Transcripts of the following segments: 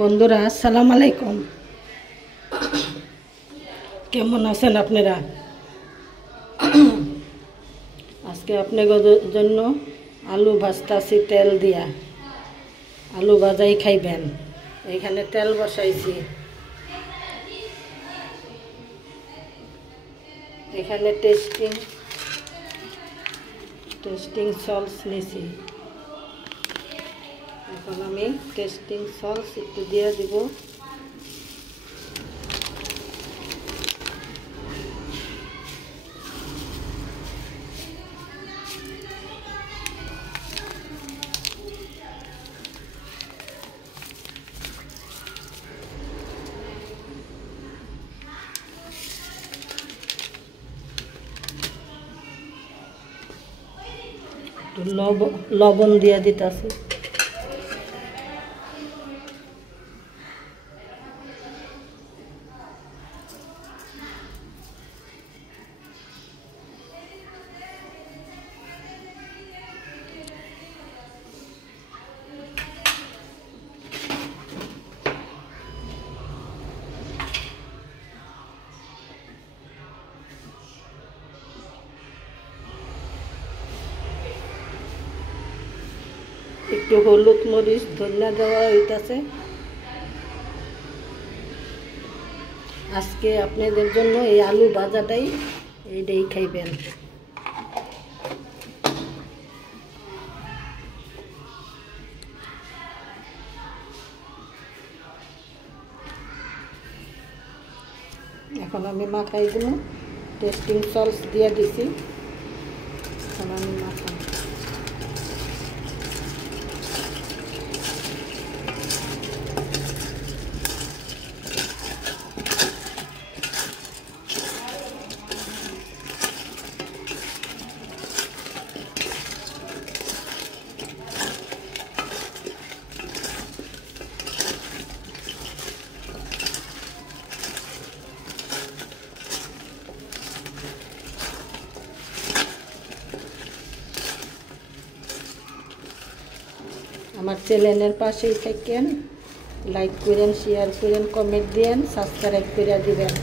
বন্ধুরা আসসালামু আলাইকুম। কেমন আছেন আপনারা? আজকে আপনাদের জন্য আলু ভাজতাছি তেল দিয়া। আলু ভাজাই খাইবেন। এখানে তেল বসাইছি, এখানে টেস্টিং সল্ট নিছি। এখন আমি টেস্টিং সল্ট একটু দিয়ে দিব। লবণ দিয়ে দিতেছি। একটু হলুদ মরিচ ধনিয়া দেওয়া হইতাছে। আজকে আপনাদের জন্য এই আলু ভাজাটাই এইটাই খাইবেন। এখন আমি মাখাই দিব। টেস্টিং সল্ট দিয়ে দিছি। এখন আমি মাখাই। আমার চ্যানেলের পাশেই থাকেন, লাইক করেন, শেয়ার করেন, কমেন্ট দেন, সাবস্ক্রাইব করে দিবেন।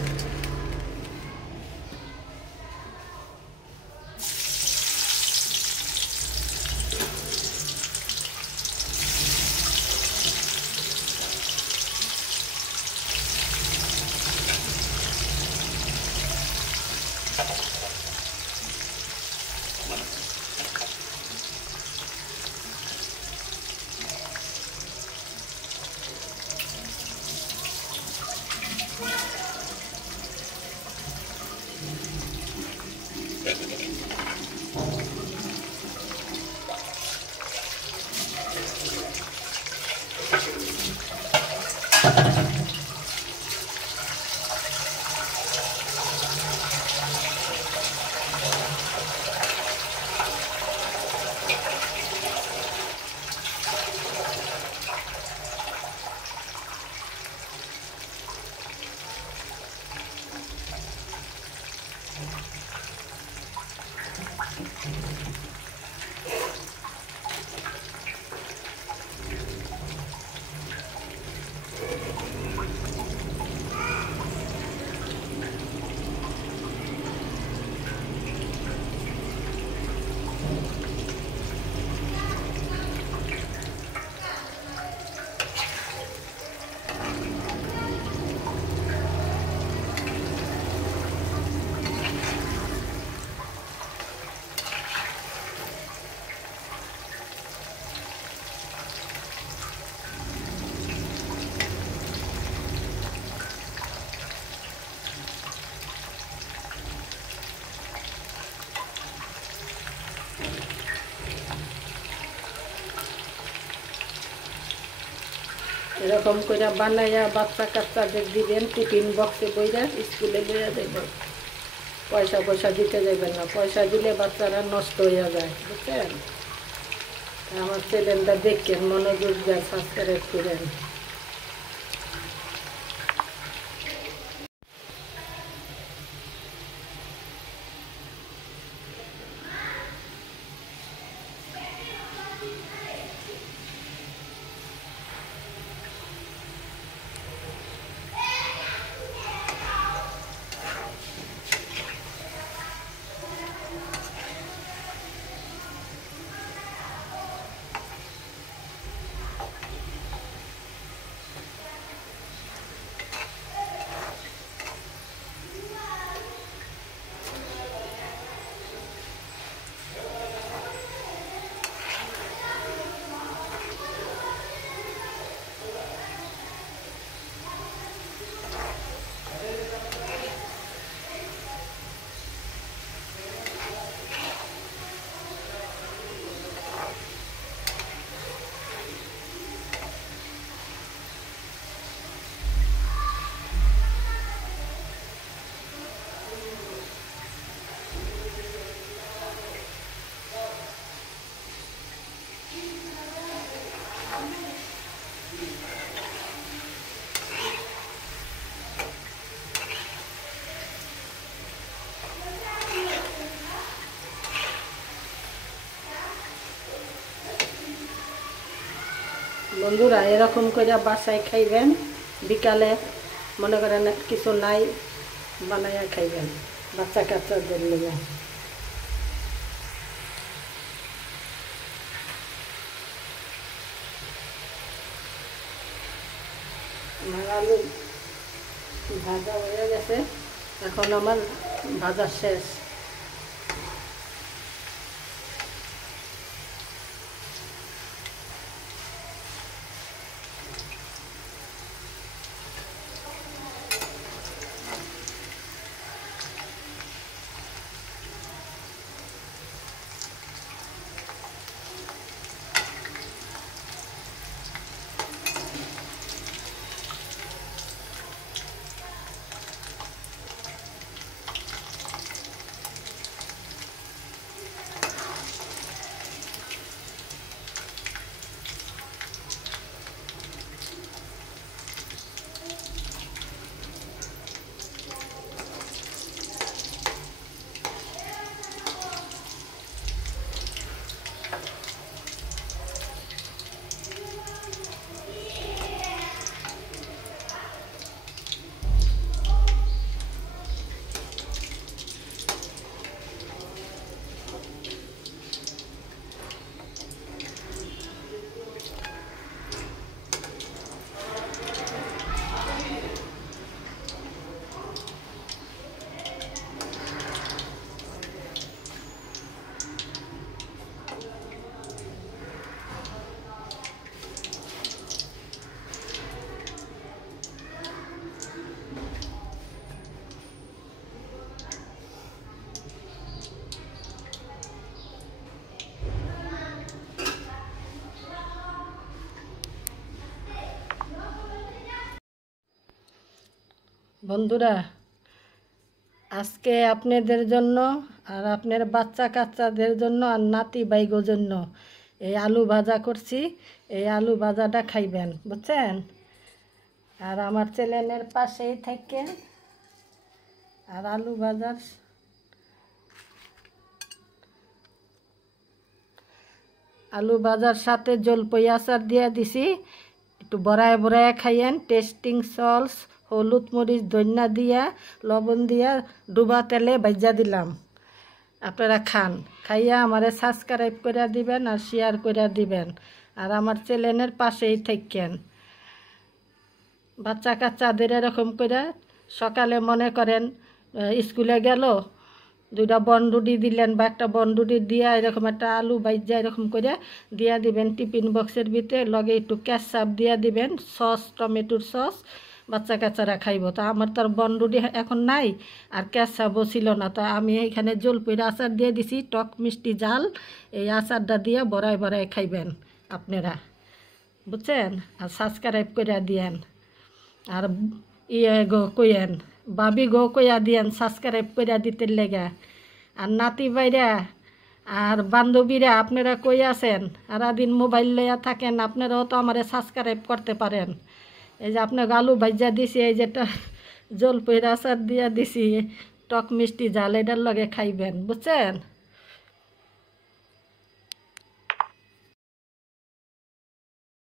এরকম করে বানাইয়া বাচ্চা কাচ্চাদের দিবেন, টিফিন বক্সে বইরা স্কুলে লইয়া যাবেন। পয়সা দিতে যাবেন না, পয়সা দিলে বাচ্চারা নষ্ট হইয়া যায়, বুঝছেন? আমার চ্যানেলটা দেখেন, মনোযোগ দিয়ে সাবস্ক্রাইব করেন। বন্ধুরা এরকম করে বাসায় খাইবেন, বিকালে মনে করেন কিছু নাই বানাইয়া খাইবেন বাচ্চা কাচ্চাদের লিগে। আমার আলু ভাজা হয়ে গেছে, এখন আমার ভাজা শেষ। বন্ধুরা আজকে আপনাদের জন্য আর আপনার বাচ্চা কাচ্চাদের জন্য আর নাতি বাইগোর জন্য এই আলু ভাজা করছি। এই আলু ভাজাটা খাইবেন, বুঝছেন? আর আমার চ্যানেলের পাশেই থাকেন। আর আলু ভাজার সাথে জলপাই আচার দিয়ে দিছি, একটু বড়ায় বড়ায় খাইয়েন। টেস্টিং সল্ট, হলুদ মরিচ ধনিয়া দিয়া লবণ দিয়া ডুবা তেলে ভাজা দিলাম। আপনারা খান, খাইয়া আমারে সাবস্ক্রাইব করে দিবেন আর শেয়ার করে দিবেন। আর আমার চ্যানেলের পাশেই থাকেন। বাচ্চা কাচ্চাদের এরকম করে সকালে মনে করেন স্কুলে গেল, দুইটা বনডুডি দিলেন বা একটা বনডুডি দিয়া এরকম একটা আলু ভাজা এরকম করে দিয়া দিবেন টিফিন বক্সের ভিতরে, লগে একটু কেচাপ দিয়া দিবেন, সস, টমেটোর সস। বাচ্চা কাচ্চারা খাইব। তো আমার তো আর বনডুডি এখন নাই আর কেচাপও ছিল না, তো আমি এইখানে জলপাইয়ের আচার দিয়ে দিছি, টক মিষ্টি ঝাল। এই আচারটা দিয়ে বড়ায় বড়ায় খাইবেন আপনারা, বুঝছেন? আর সাবস্ক্রাইব করে দিয়েন। আর গো কইয়েন, ভাবি গো কইয়া দিয়েন সাবস্ক্রাইব করে দিতে লেগে। আর নাতি বাইরা আর বান্ধবীরা আপনারা কই আছেন? সারাদিন মোবাইল লইয়া থাকেন, আপনারাও তো আমারে সাবস্ক্রাইব করতে পারেন। এই যে আপনাকে আলু ভাজা দিছি, এই যেটা জলপাইয়ের আচার দিয়া দিছি, টক মিষ্টি ঝাল, এটার লগে খাইবেন, বুঝছেন?